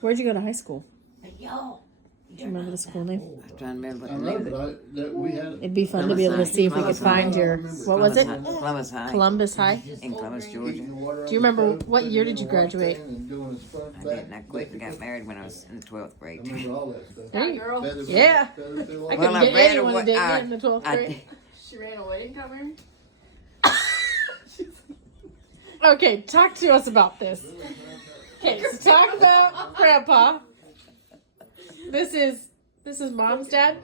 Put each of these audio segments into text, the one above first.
Where'd you go to high school? Y'all. Do you remember the school name? I'm trying to remember what I the know, name of it. but we had. It'd be fun to be able to see if we could find your. What was it? Columbus High. Columbus High. In Columbus, Georgia. Do you remember what year did you graduate? I didn't. I quit and got married when I was in the 12th grade. I remember all that stuff. There you Girl, Yeah. I Well, couldn't I get read anyone what to date I- me in the 12th I grade. did. she ran away and got married. Okay, talk to us about this. Okay, so talk about Grandpa. This is Mom's dad.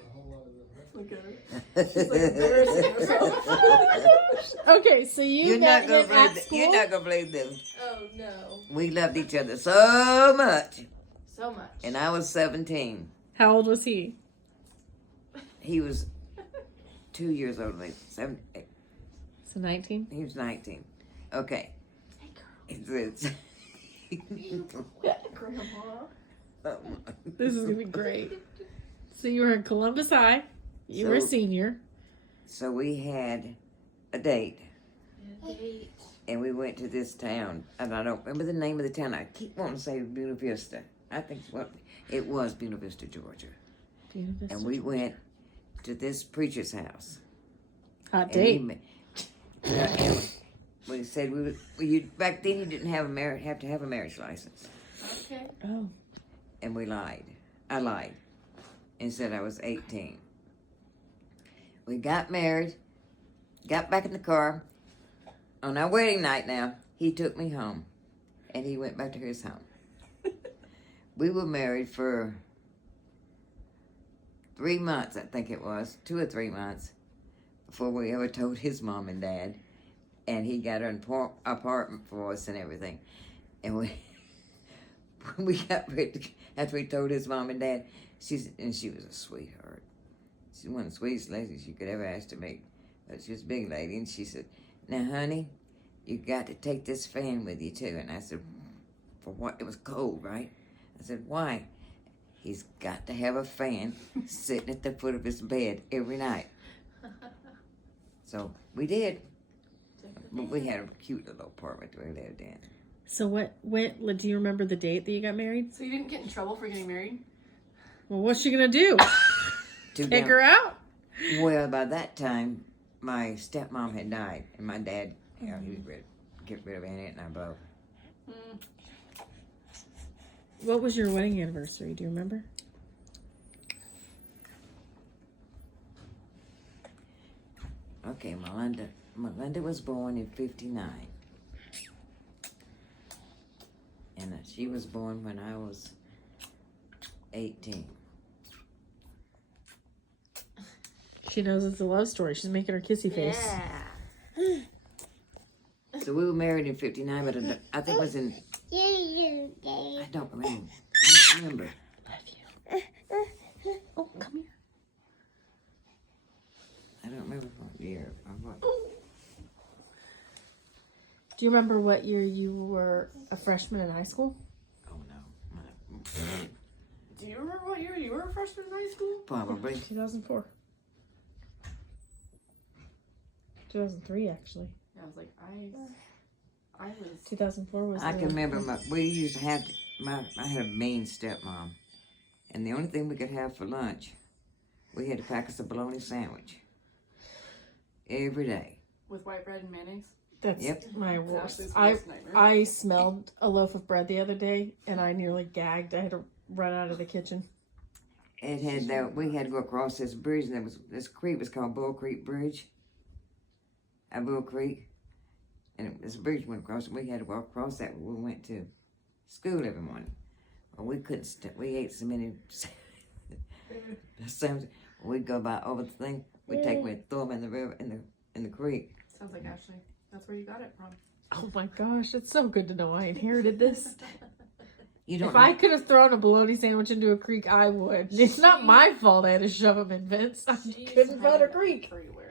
Look at her. She's like embarrassing herself. Okay, so you met him at school. You're not gonna believe this. Oh no. We loved each other so much, So much. and I was 17. How old was he? He was 2 years older than me. So 19. He was 19. Okay. It's Grandma. This is gonna be great. So you were in Columbus High. You were a So- senior. So we had a date, Date. and we went to this town, and I don't remember the name of the town. I keep wanting to say Buena Vista. I think it was Buena Vista, Georgia. And we went to this preacher's house. Hot And date. and we said back then you didn't have to have a marriage license, Okay. Oh. and we lied. I lied and said I was 18. We got married, got back in the car. On our wedding night now, he took me home, and he went back to his home. We were married for 3 months, I think it was, 2 or 3 months, before we ever told his mom and dad. And he got an apartment for us and everything. And when we got ready, after we told his mom and dad, she was a sweetheart. She's one of the sweetest ladies you could ever ask to meet. But she was a big lady, and she said, "Now, honey, you got to take this fan with you too." And I said, "For what?" It was cold, right? I said, "Why?" He's got to have a fan sitting at the foot of his bed every night. So we did. But we had a cute little apartment we lived in. So do you remember the date that you got married? So you didn't get in trouble for getting married? Well, what's she gonna do? Kick her out? Well, by that time, my stepmom had died, and my dad, he was ready to get rid of Aunt and I both. What was your wedding anniversary? Do you remember? Okay, Melinda was born in 59. And she was born when I was 18. She knows it's a love story. She's making her kissy face. Yeah. So we were married in 59, but I think it was in... I don't remember. I don't remember. Love you. Oh, come here. I don't remember what year or what. Do you remember what year you were a freshman in high school? Oh, no. Do you remember what year you were a freshman in high school? Probably. 2004. 2003, actually. I was like, I was. 2004 was. I can remember we used to have I had a mean stepmom, and the only thing we could have for lunch, we had to pack us a bologna sandwich every day. With white bread and mayonnaise? That's Yep. my It's worst. Ashley's I worst nightmare. I smelled a loaf of bread the other day, and I nearly gagged. I had to run out of the kitchen. It had we had to go across this bridge, and there was this creek was called Bull Creek Bridge. Bull Creek, and this bridge went across, and we had to walk across that when we went to school every morning. Well, we couldn't. We ate so many. We'd go by over the thing. We'd take them and throw them in the river in the creek. Sounds like Ashley. That's where you got it from. Oh my gosh, it's so good to know I inherited this. You don't. If I could have thrown a bologna sandwich into a creek, I would. It's not my fault I had to shove them in, Vince. I couldn't find a creek. Everywhere.